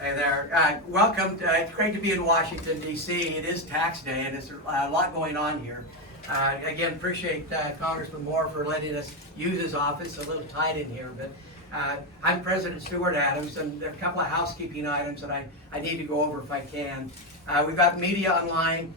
Hey there. Welcome. It's great to be in Washington, D.C. It is tax day, and there's a lot going on here. Again, appreciate Congressman Moore for letting us use his office. A little tight in here, but I'm President Stewart Adams, and there are a couple of housekeeping items that I need to go over if I can. We've got media online.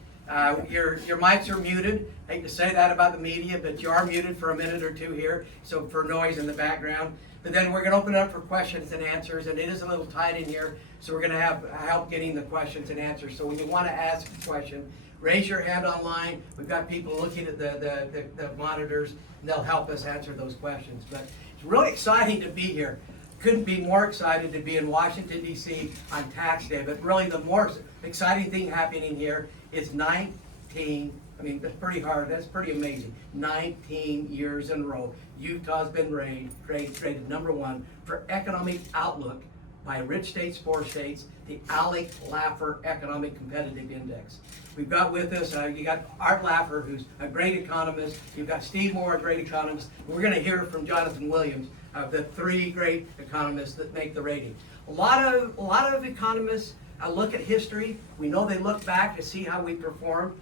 Your mics are muted. I hate to say that about the media, but you are muted for a minute or two here, so for noise in the background. But then we're going to open it up for questions and answers, and it is a little tight in here, so we're going to have help getting the questions and answers. So when you want to ask a question, raise your hand online. We've got people looking at the monitors, and they'll help us answer those questions. But it's really exciting to be here. Couldn't be more excited to be in Washington, D.C. on tax day, but really the more exciting thing happening here is 19, I mean, that's pretty hard, that's pretty amazing. 19 years in a row, Utah's been rated number one for economic outlook by Rich States, Poor States, the Alec Laffer Economic Competitive Index. We've got with us, you got Art Laffer, who's a great economist. You've got Steve Moore, a great economist. We're going to hear from Jonathan Williams, the three great economists that make the rating. A lot of economists look at history. We know they look back to see how we perform.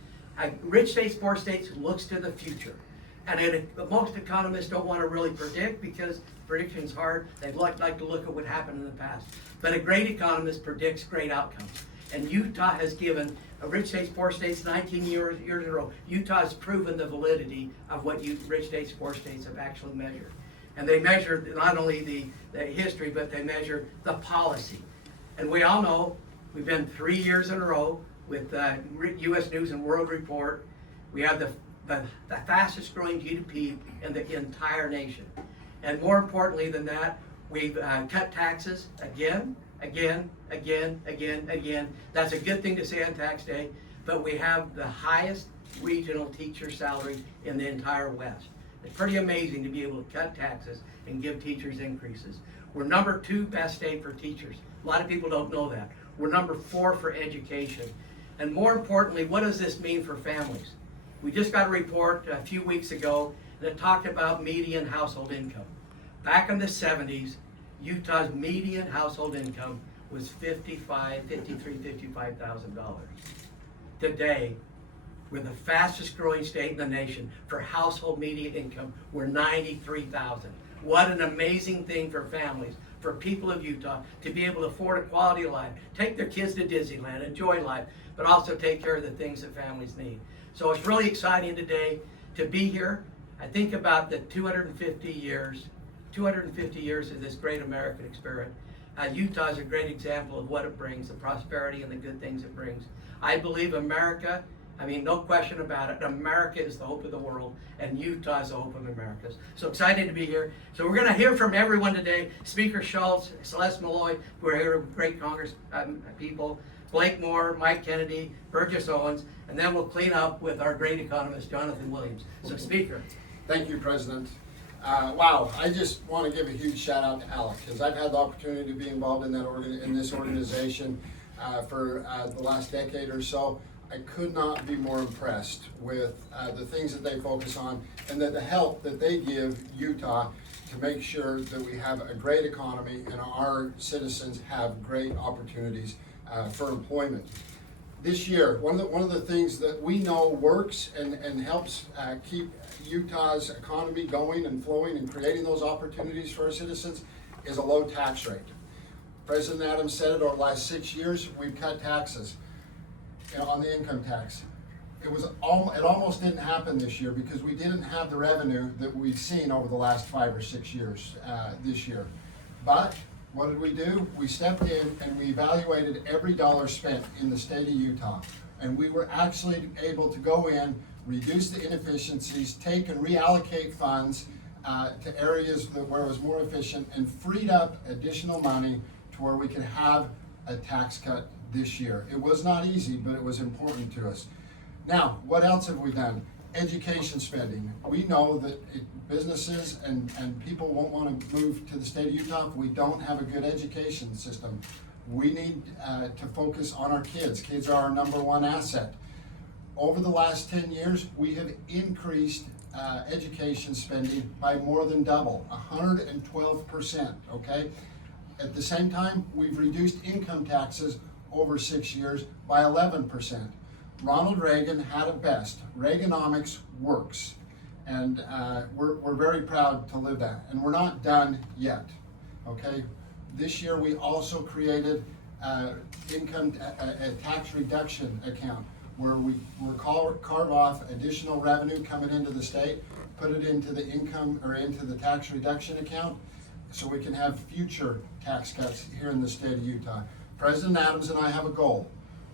Rich States, Poor States looks to the future. And most economists don't want to really predict because prediction's hard. They like to look at what happened in the past. But a great economist predicts great outcomes. And Utah has given Rich States, Poor States 19 years in a row. Utah has proven the validity of what Rich States, Poor States have actually measured. And they measure not only the history, but they measure the policy. And we all know we've been 3 years in a row with U.S. News and World Report. We have the fastest growing GDP in the entire nation. And more importantly than that, we've cut taxes again. That's a good thing to say on tax day, but we have the highest regional teacher salary in the entire West. It's pretty amazing to be able to cut taxes and give teachers increases. We're number 2 best state for teachers. A lot of people don't know that. We're number 4 for education. And more importantly, what does this mean for families? We just got a report a few weeks ago that talked about median household income. Back in the 70s, Utah's median household income was $55,000. Today, we're the fastest growing state in the nation for household median income. We're $93,000. What an amazing thing for families, for people of Utah to be able to afford a quality of life, take their kids to Disneyland, enjoy life, but also take care of the things that families need. So it's really exciting today to be here. I think about the 250 years of this great American experiment. Utah is a great example of what it brings, the prosperity and the good things it brings. I believe America, I mean, no question about it, America is the hope of the world, and Utah is the hope of America. So excited to be here. So we're going to hear from everyone today. Speaker Schultz, Celeste Malloy, who are here, great Congress people, Blake Moore, Mike Kennedy, Burgess Owens, and then we'll clean up with our great economist, Jonathan Williams. So Speaker. Thank you, President. Wow, I just want to give a huge shout out to Alec, because I've had the opportunity to be involved in this organization for the last decade or so. I could not be more impressed with the things that they focus on and the help that they give Utah to make sure that we have a great economy and our citizens have great opportunities for employment. This year, one of the things that we know works and helps keep Utah's economy going and flowing and creating those opportunities for our citizens is a low tax rate. President Adams said it over the last 6 years, we've cut taxes on the income tax. It almost didn't happen this year because we didn't have the revenue that we've seen over the last 5 or 6 years this year. But what did we do? We stepped in and we evaluated every dollar spent in the state of Utah. And we were actually able to go in, reduce the inefficiencies, take and reallocate funds to areas where it was more efficient, and freed up additional money to where we could have a tax cut this year. It was not easy, but it was important to us. Now, what else have we done? Education spending. We know that businesses and people won't want to move to the state of Utah if we don't have a good education system. We need to focus on our kids. Kids are our number 1 asset. Over the last 10 years, we have increased education spending by more than double, 112%, okay? At the same time, we've reduced income taxes over 6 years by 11%. Ronald Reagan had it best. Reaganomics works. And we're very proud to live that. And we're not done yet, okay? This year we also created a tax reduction account where we carve off additional revenue coming into the state, put it into the income or into the tax reduction account so we can have future tax cuts here in the state of Utah. President Adams and I have a goal.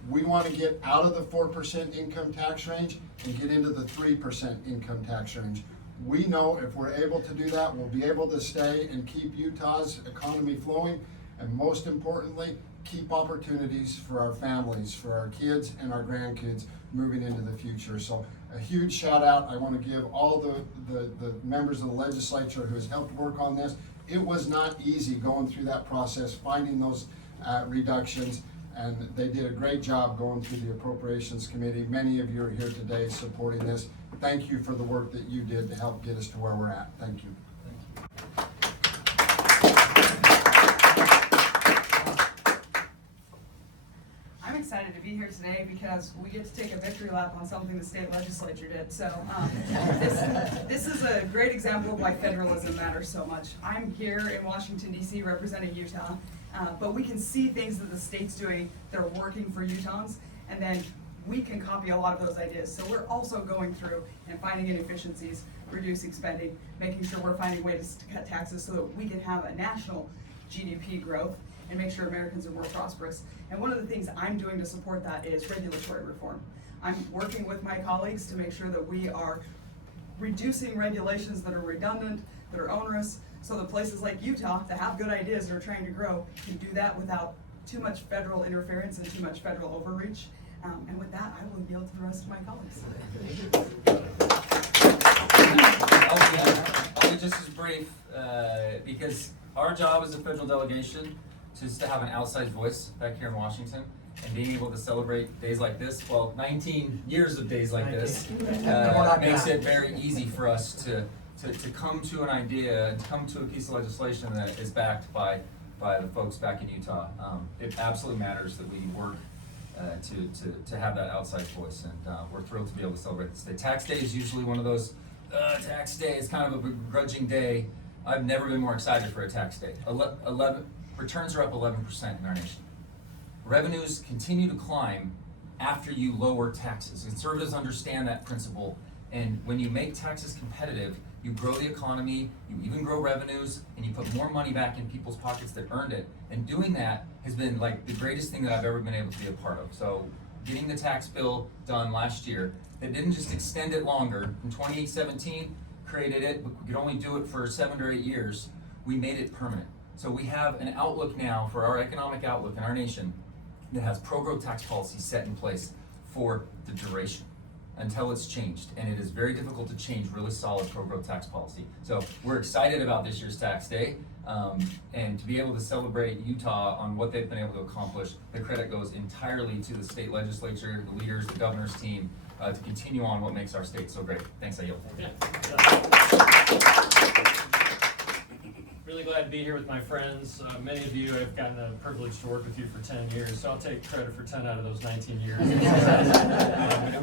We want to get out of the 4% income tax range and get into the 3% income tax range. We know if we're able to do that, we'll be able to stay and keep Utah's economy flowing, and most importantly, keep opportunities for our families, for our kids and our grandkids moving into the future. So a huge shout out. I want to give all the members of the legislature who has helped work on this. It was not easy going through that process, finding those reductions, and they did a great job going through the Appropriations Committee. Many of you are here today supporting this. Thank you for the work that you did to help get us to where we're at. Thank you. I'm excited to be here today because we get to take a victory lap on something the state legislature did. So this is a great example of why federalism matters so much. I'm here in Washington, D.C. representing Utah, but we can see things that the state's doing that are working for Utahns, and then we can copy a lot of those ideas. So we're also going through and finding inefficiencies, reducing spending, making sure we're finding ways to cut taxes so that we can have a national GDP growth and make sure Americans are more prosperous. And one of the things I'm doing to support that is regulatory reform. I'm working with my colleagues to make sure that we are reducing regulations that are redundant, that are onerous, so that places like Utah that have good ideas and are trying to grow can do that without too much federal interference and too much federal overreach. And with that, I will yield to the rest of my colleagues. I'll be just as brief, because our job as a federal delegation is to have an outside voice back here in Washington, and being able to celebrate days like this, well, 19 years of days like this, makes it very easy for us to come to an idea and come to a piece of legislation that is backed by the folks back in Utah. It absolutely matters that we work to have that outside voice, and we're thrilled to be able to celebrate this day. Tax day is usually one of those, tax day is kind of a begrudging day. I've never been more excited for a tax day. Returns are up 11% in our nation. Revenues continue to climb after you lower taxes. Conservatives understand that principle, and when you make taxes competitive, you grow the economy, you even grow revenues, and you put more money back in people's pockets that earned it. And doing that has been like the greatest thing that I've ever been able to be a part of. So getting the tax bill done last year, that didn't just extend it longer. In 2017, created it, but we could only do it for 7 or 8 years. We made it permanent. So we have an outlook now for our economic outlook in our nation that has pro-growth tax policy set in place for the duration until it's changed. And it is very difficult to change really solid pro-growth tax policy. So we're excited about this year's tax day, and to be able to celebrate Utah on what they've been able to accomplish. The credit goes entirely to the state legislature, the leaders, the governor's team, to continue on what makes our state so great. Thanks, I yield. Really glad to be here with my friends. Many of you have gotten the privilege to work with you for 10 years, so I'll take credit for 10 out of those 19 years.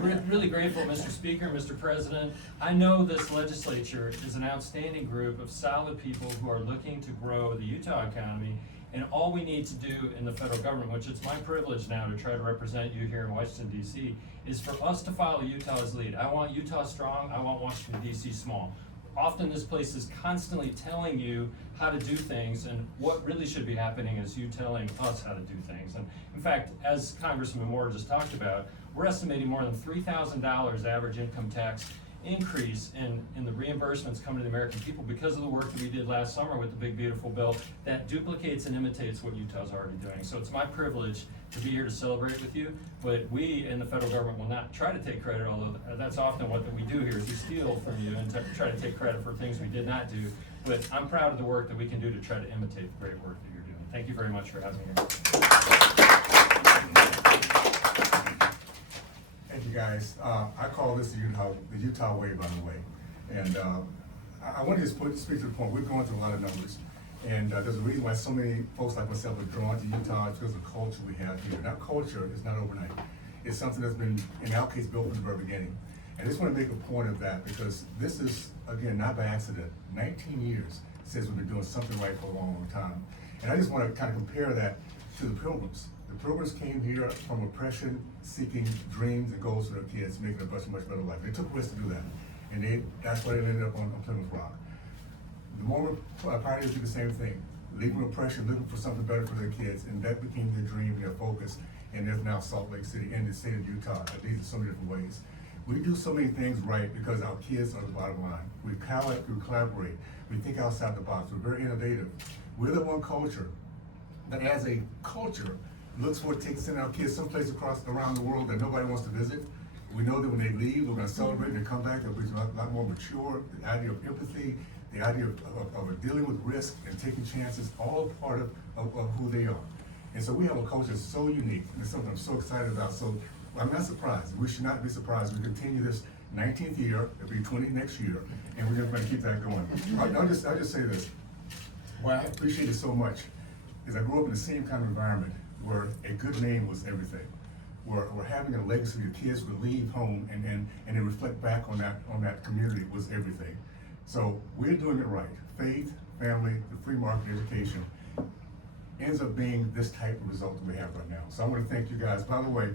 We're really grateful, Mr. Speaker, Mr. President. I know this legislature is an outstanding group of solid people who are looking to grow the Utah economy, and all we need to do in the federal government, which it's my privilege now to try to represent you here in Washington, D.C., is for us to follow Utah's lead. I want Utah strong, I want Washington, D.C. small. Often this place is constantly telling you how to do things, and what really should be happening is you telling us how to do things. And in fact, as Congressman Moore just talked about, we're estimating more than $3,000 average income tax increase in the reimbursements coming to the American people because of the work that we did last summer with the Big Beautiful Bill that duplicates and imitates what Utah's already doing. So it's my privilege to be here to celebrate with you, but we in the federal government will not try to take credit, although that's often what we do here is we steal from you and try to take credit for things we did not do. But I'm proud of the work that we can do to try to imitate the great work that you're doing. Thank you very much for having me here. Thank you, guys. I call this the Utah way, by the way. And I want to just speak to the point. We're going through a lot of numbers. And there's a reason why so many folks like myself are drawn to Utah. It's because of the culture we have here. That culture is not overnight. It's something that's been, in our case, built from the very beginning. And I just want to make a point of that because this is, again, not by accident. 19 years since we've been doing something right for a long, long time. And I just want to kind of compare that to the Pilgrims. The Pilgrims came here from oppression, seeking dreams and goals for their kids, making a much better life. They took risks to do that. And that's why they ended up on Plymouth Rock. The Mormon pioneers did the same thing, leaving oppression, looking for something better for their kids, and that became their dream, their focus, and there's now Salt Lake City and the state of Utah, at least in so many different ways. We do so many things right because our kids are the bottom line. We collaborate, we think outside the box, we're very innovative. We're the one culture that as a culture looks for taking our kids someplace around the world that nobody wants to visit. We know that when they leave, we're gonna celebrate and they come back, they'll be a lot more mature. The idea of empathy, the idea of dealing with risk and taking chances, all part of who they are. And so we have a culture that's so unique, and it's something I'm so excited about. So I'm not surprised. We should not be surprised. We continue this 19th year, it'll be 20 next year, and we're gonna keep that going. I'll just say this. Why I appreciate it so much is I grew up in the same kind of environment where a good name was everything. Where having a legacy, your kids would leave home and then reflect back on that community was everything. So we're doing it right. Faith, family, the free market education ends up being this type of result that we have right now. So I want to thank you guys. By the way,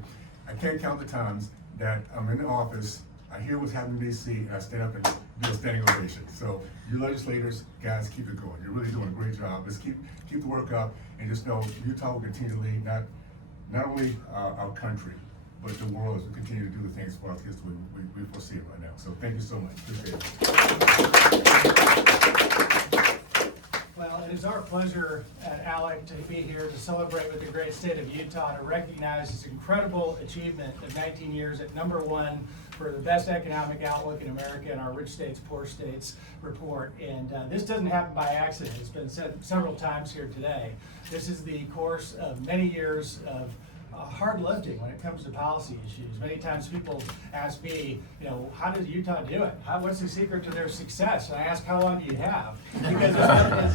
I can't count the times that I'm in the office, I hear what's happening in DC, and I stand up and do a standing ovation. So you legislators, guys, keep it going. You're really doing a great job. Let's keep the work up, and just know Utah will continue to lead not only our country, but the world as we continue to do the things for our kids we foresee it right now. So thank you so much. Appreciate it. Well, it is our pleasure, Alec, to be here to celebrate with the great state of Utah, to recognize this incredible achievement of 19 years at #1 for the best economic outlook in America in our Rich States, Poor States report. And this doesn't happen by accident. It's been said several times here today. This is the course of many years of hard lifting when it comes to policy issues. Many times people ask me, how does Utah do it? What's the secret to their success? And I ask, how long do you have? Because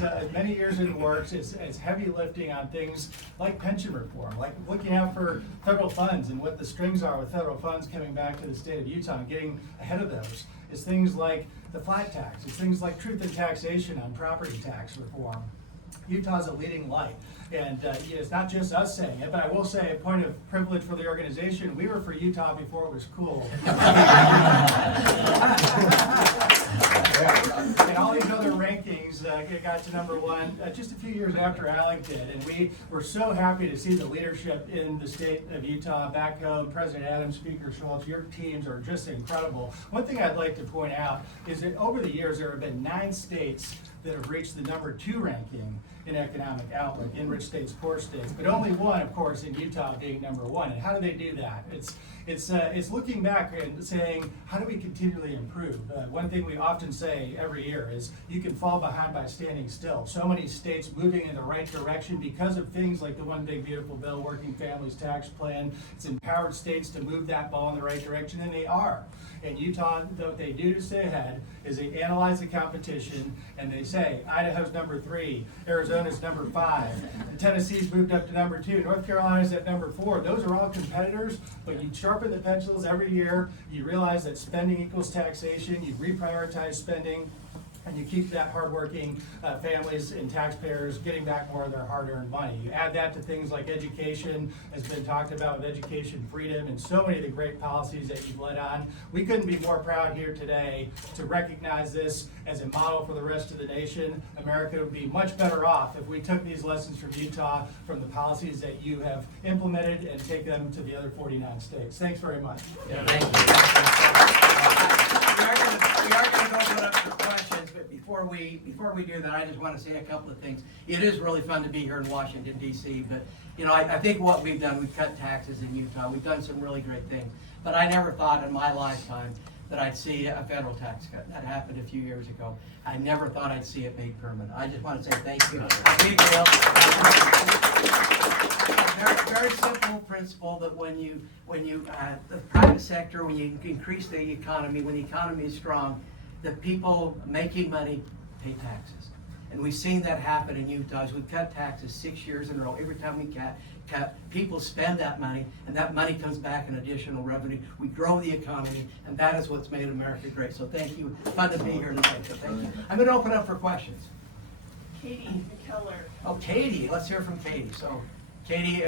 as many years in the works, it's heavy lifting on things like pension reform, like looking out for federal funds and what the strings are with federal funds coming back to the state of Utah and getting ahead of those. It's things like the flat tax. It's things like truth in taxation on property tax reform. Utah's a leading light. And it's not just us saying it, but I will say a point of privilege for the organization, we were for Utah before it was cool. And all these other rankings got to #1 just a few years after Alec did. And we were so happy to see the leadership in the state of Utah back home. President Adams, Speaker Schultz, your teams are just incredible. One thing I'd like to point out is that over the years, there have been 9 states that have reached the #2 ranking in economic outlook in Rich States, Poor States, but only one, of course, in Utah being #1. And how do they do that? It's looking back and saying, how do we continually improve? One thing we often say every year is you can fall behind by standing still. So many states moving in the right direction because of things like the One Big Beautiful Bill, Working Families Tax Plan. It's empowered states to move that ball in the right direction, and they are. And Utah, what they do to stay ahead is they analyze the competition and they say, Idaho's #3, Arizona's #5, Tennessee's moved up to #2, North Carolina's at #4. Those are all competitors, but you sharpen the pencils every year, you realize that spending equals taxation, you reprioritize spending, and you keep that hardworking families and taxpayers getting back more of their hard-earned money. You add that to things like education, has been talked about with education freedom, and so many of the great policies that you've led on. We couldn't be more proud here today to recognize this as a model for the rest of the nation. America would be much better off if we took these lessons from Utah, from the policies that you have implemented, and take them to the other 49 states. Thanks very much. Yeah, thank you. We are going to open it up for questions, but before we do that, I just want to say a couple of things. It is really fun to be here in Washington, D.C., but I think what we've done, we've cut taxes in Utah. We've done some really great things, but I never thought in my lifetime that I'd see a federal tax cut. That happened a few years ago. I never thought I'd see it made permanent. I just want to say thank you. A big deal. Very simple principle that when you the private sector, when you increase the economy, when the economy is strong, the people making money pay taxes. And we've seen that happen in Utah. As we've cut taxes 6 years in a row. Every time we cut, people spend that money, and that money comes back in additional revenue. We grow the economy, and that is what's made America great. So thank you. Fun to be here today, so thank you. I'm gonna open up for questions. Katie McKellar. Oh, Katie, let's hear from Katie. So, Katie,